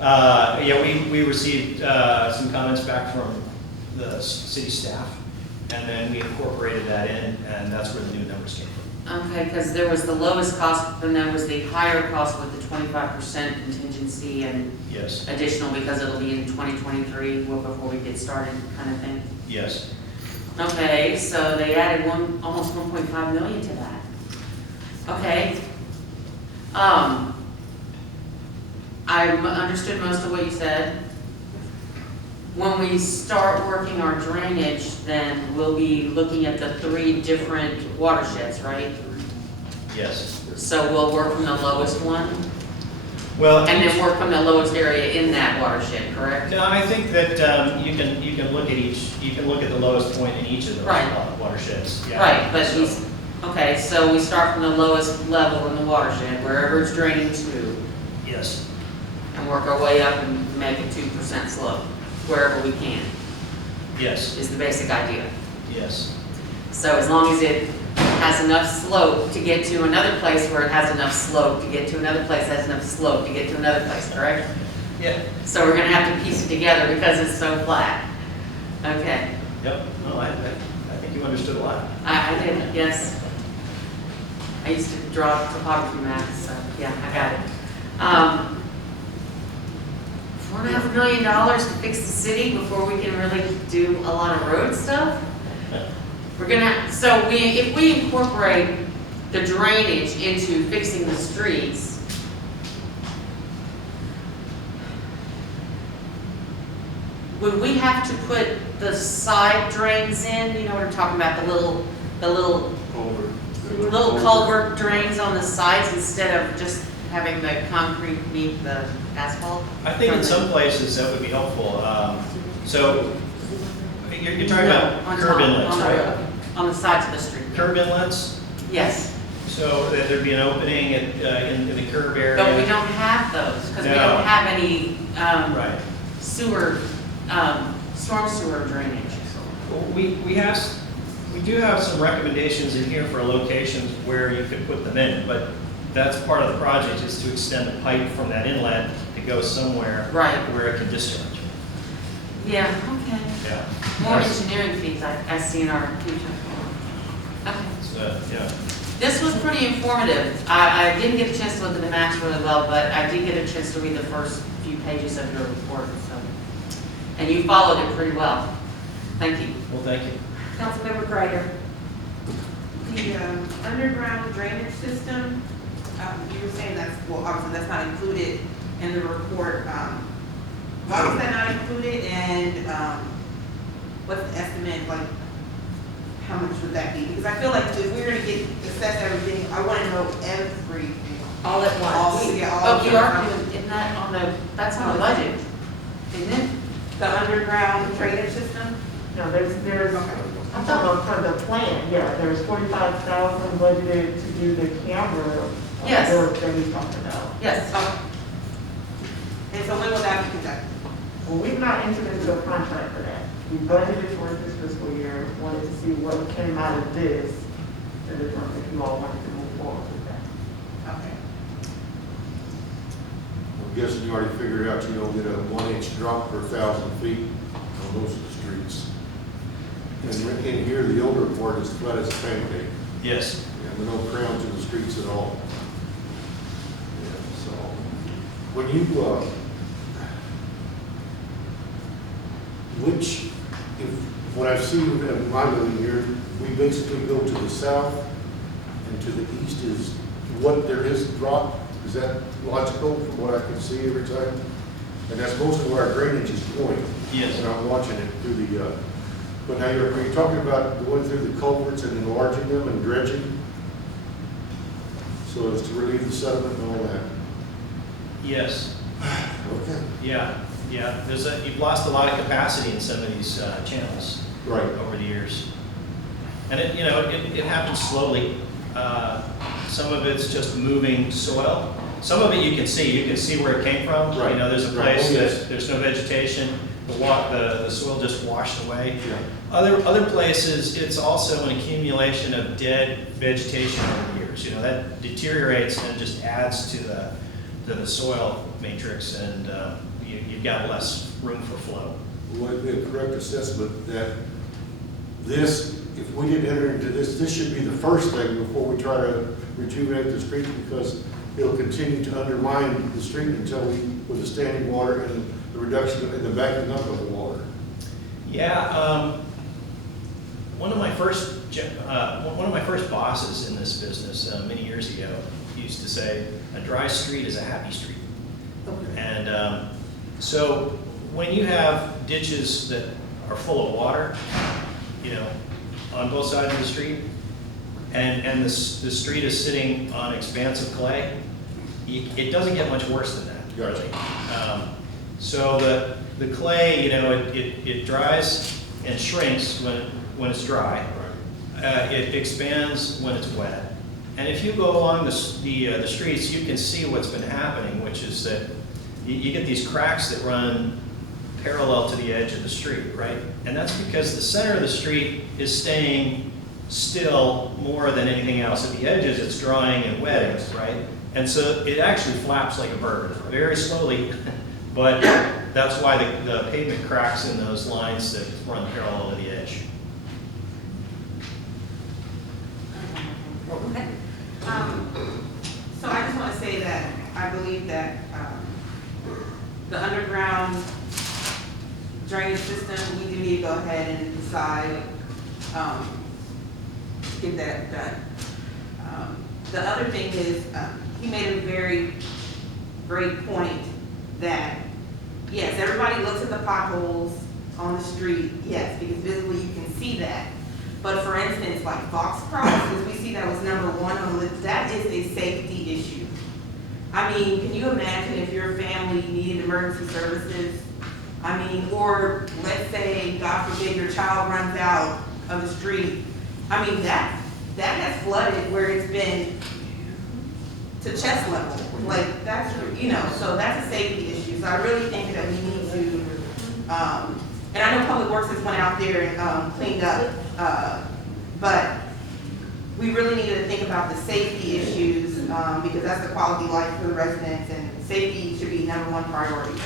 Yeah, we received some comments back from the city staff, and then we incorporated that in, and that's where the new numbers came from. Okay, because there was the lowest cost, and there was the higher cost with the 25% contingency and Yes, additional because it'll be in 2023, well, before we get started, kind of thing. yes. Okay, so they added almost 1.5 million to that. Okay. I understood most of what you said. When we start working our drainage, then we'll be looking at the 3 different watersheds, right? Yes. So we'll work from the lowest one, Well, and then work from the lowest area in that watershed, correct? no, I think that you can look at the lowest point in each of those Right. Watersheds. Yeah. Right, but So- okay, so we start from the lowest level in the watershed, wherever it's draining to, Yes, and work our way up and make a 2% slope, wherever we can, yes, is the basic idea. yes, So as long as it has enough slope to get to another place where it has enough slope to get to another place that has enough slope to get to another place, correct? yeah, So we're gonna have to piece it together because it's so flat. Okay, yep. No, I think you understood a lot. I did, yes. I used to draw topography maps, so yeah, I got it. $4.5 million to fix the city before we can really do a lot of road stuff? We're gonna, so if we incorporate the drainage into fixing the streets, would we have to put the side drains in? You know what I'm talking about, the little culvert drains on the sides instead of just having the concrete meet the asphalt? I think in some places that would be helpful. So you're talking about On curb top, inlets, on the- right? On the sides of the street. Curb inlets, Yes, so that there'd be an opening in the curb area. but we don't have those, because we No. don't have any Right. sewer, storm sewer drainage. Well, we do have some recommendations in here for locations where you could put them in, but that's part of the project, is to extend the pipe from that inlet to go somewhere Right. where it can discharge. Yeah, okay. Yeah. More engineering fees I see in our future. Okay. So, yeah. This was pretty informative. I didn't get a chance to look at the maps really well, but I did get a chance to read the first few pages of your report, so. And you followed it pretty well. Thank you. Well, thank you. Councilmember Greider. The underground drainage system, you were saying that's, well, obviously that's not included in the report. Why was that not included, and what's the estimate, like, how much would that be? Because I feel like if we were to assess everything, I want to know everything. All at once. Yeah, all But we are at once. doing, isn't that that's on the budget, isn't it? The underground drainage system? No, there's, I'm talking about for the plan, yeah, there's 45,000 budgeted to do the camera. Yes. Work that we talked about. Yes. And so when will that be conducted? Well, we've not entered into a contract for that. We budgeted for it this fiscal year, wanted to see what came out of this, to determine if you all wanted to move forward with that. Okay. I'm guessing you already figured out you don't get a 1-inch drop per 1,000 feet on most of the streets. And in here, the older part is flat as a pancake, Yes. and with no crown to the streets at all. Yeah, so, when you, what I've seen in my living here, we basically go to the south and to the east is what there is drop. Is that logical from what I can see every time? And that's mostly where our drainage is going. Yes. And I'm watching it through the, but now are you talking about going through the culverts and enlarging them and dredging? So as to relieve the sediment and all that? Yes. Okay. Yeah. You've lost a lot of capacity in some of these channels. Right. Over the years. And it happens slowly. Some of it's just moving soil. Some of it you can see where it came from. Right. There's a Right. place Oh, yes. that there's no vegetation, the soil just washed away. Yeah. Other places, it's also an accumulation of dead vegetation over the years. That deteriorates and just adds to the soil matrix, and you've got less room for flow. Would be a correct assessment that this, if we didn't enter into this, this should be the first thing before we try to rejuvenate the street, because it'll continue to undermine the street until we, with the standing water and the reduction in the backing up of the water. Yeah, one of my first bosses in this business many years ago used to say, a dry street is a happy street. And so when you have ditches that are full of water, you know, on both sides of the street, and the street is sitting on expansive clay, it doesn't get much worse than that, really. So the clay, you know, it dries and shrinks when it's dry. It expands when it's wet. And if you go along the streets, you can see what's been happening, which is that you get these cracks that run parallel to the edge of the street, right? And that's because the center of the street is staying still more than anything else. At the edges, it's drying and wetting, right? And so it actually flaps like a bird, very slowly, but that's why the pavement cracks in those lines that run parallel to the edge. Okay. So I just want to say that I believe that the underground drainage system, we do need to go ahead and decide to get that done. The other thing is, he made a very great point that, yes, everybody looks at the potholes on the street, yes, because visibly you can see that. But for instance, like Fox Cross, we see that was #1 on the list, that is a safety issue. I mean, can you imagine if your family needed emergency services? I mean, or let's say, God forbid, your child runs out of the street. I mean, that has flooded where it's been to chest level. Like, that's, you know, so that's a safety issue. So I really think that we need to, and I know Public Works has went out there and cleaned up, but we really need to think about the safety issues, because that's the quality of life for the residents, and safety should be #1 priority.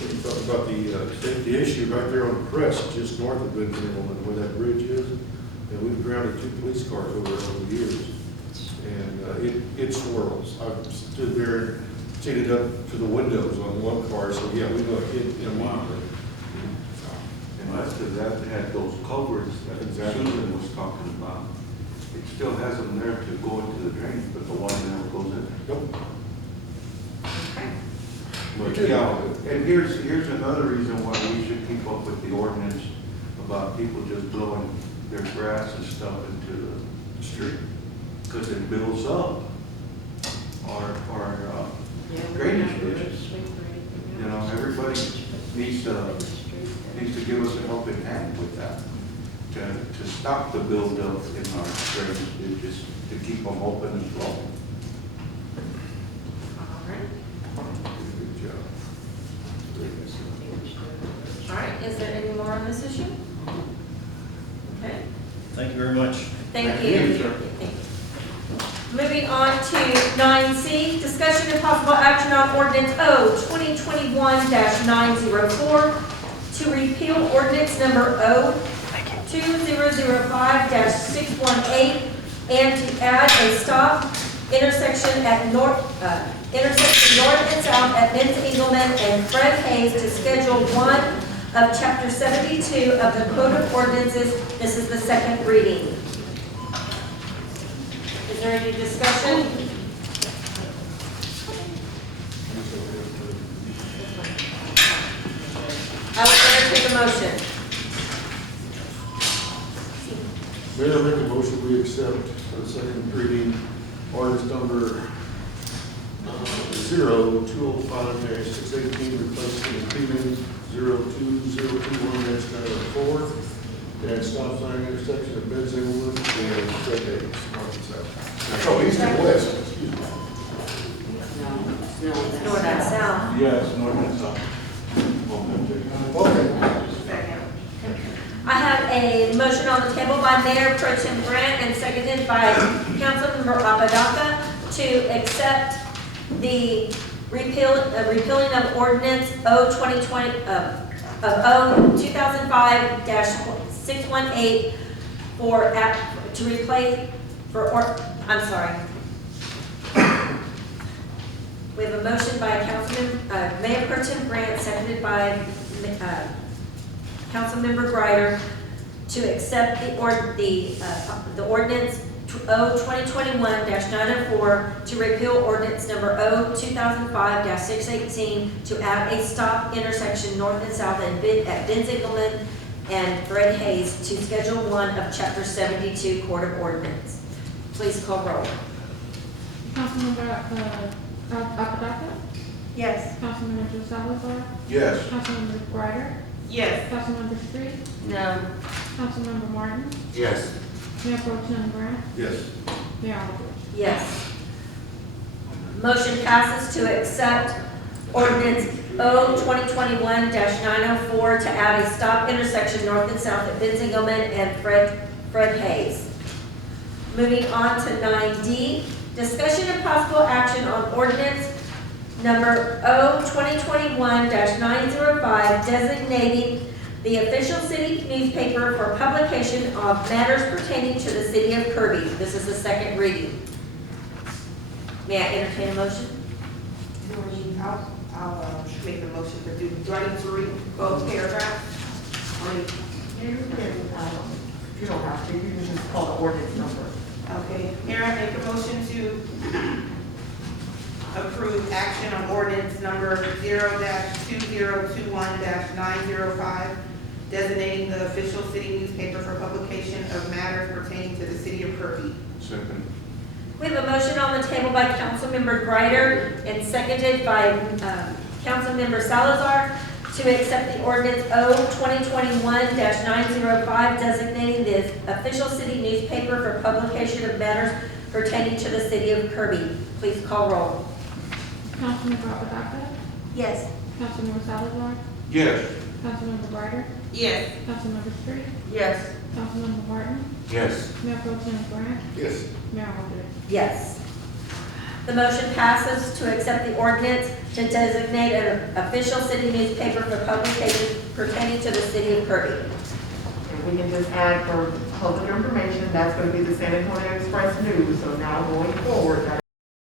When you talk about the safety issue right there on the crest, just north of Bentonville, where that bridge is, and we've grounded 2 police cars over the years. And it swirls. I've stood there and seen it up to the windows on one car, so yeah, we know it immediately. And after that, they had those culverts that Exactly. Susan was talking about. It still has them there to go into the drain, but the water never goes in. Nope. Okay. But yeah, and here's another reason why we should keep up with the ordinance about people just blowing their grass and stuff into the street, because it builds up our drainage ditches. You know, everybody needs to give us a helping hand with that, to stop the buildup in our drainage ditches, to keep them open and flowing. All right. Good job. All right, is there any more on this issue? Okay, Thank you very much. thank you. Thank you. Moving on to 9C, discussion and possible action on ordinance O 2021-904 to repeal ordinance number O 2005-618 and to add a stop intersection at intersection north and south at Vince Engelman and Fred Hayes to Schedule 1 of Chapter 72 of the Code of Ordinances. This is the second reading. Is there any discussion? I will entertain a motion. Mayor, make a motion, we accept for the second reading ordinance number 0205-618, replacing repealing 02021-4, and stop sign intersection of Benz Englewood and Fred Hayes, north and south. Oh, east and west, excuse me. North and south. Yes, north and south. Okay. Second. I have a motion on the table by Mayor Pro Tem Grant and seconded by Councilmember Apodaca to accept the repealing of ordinance O 2005-618 to replace, I'm sorry. We have a motion by Councilman, Mayor Pro Tem Grant, seconded by Councilmember Greider, to accept the ordinance O 2021-904 to repeal ordinance number O 2005-618 to add a stop intersection north and south at Benzingelman and Fred Hayes to Schedule 1 of Chapter 72 Court of Ordinance. Please call roll. Councilmember Apadaka? Yes. Councilmember Salazar? Yes. Councilmember Greider? Yes. Councilmember Street? No. Councilmember Martin? Yes. Mayor Pro Tem Grant? Yes. Mayor Aldridge? Yes. Motion passes to accept ordinance O 2021-904 to add a stop intersection north and south at Benzingelman and Fred Hayes. Moving on to 9D, discussion and possible action on ordinance number O 2021-905 designating the official city newspaper for publication of matters pertaining to the city of Kirby. This is the second reading. May I entertain a motion? I'll make the motion to do I need to read both paragraphs? You don't have to, you can just call the ordinance number. Okay, Mayor, I make a motion to approve action on ordinance number 0-2021-905, designating the official city newspaper for publication of matters pertaining to the city of Kirby. Second. We have a motion on the table by Councilmember Greider and seconded by Councilmember Salazar to accept the ordinance O 2021-905 designating the official city newspaper for publication of matters pertaining to the city of Kirby. Please call roll. Councilmember Apadaka? Yes. Councilmember Salazar? Yes. Councilmember Greider? Yes. Councilmember Street? Yes. Councilmember Martin? Yes. Mayor Pro Tem Grant? Yes. Mayor Aldridge? Yes. The motion passes to accept the ordinance to designate an official city newspaper for publication pertaining to the city of Kirby. And we can just add for public information, that's going to be the San Antonio Express News. So now going forward, that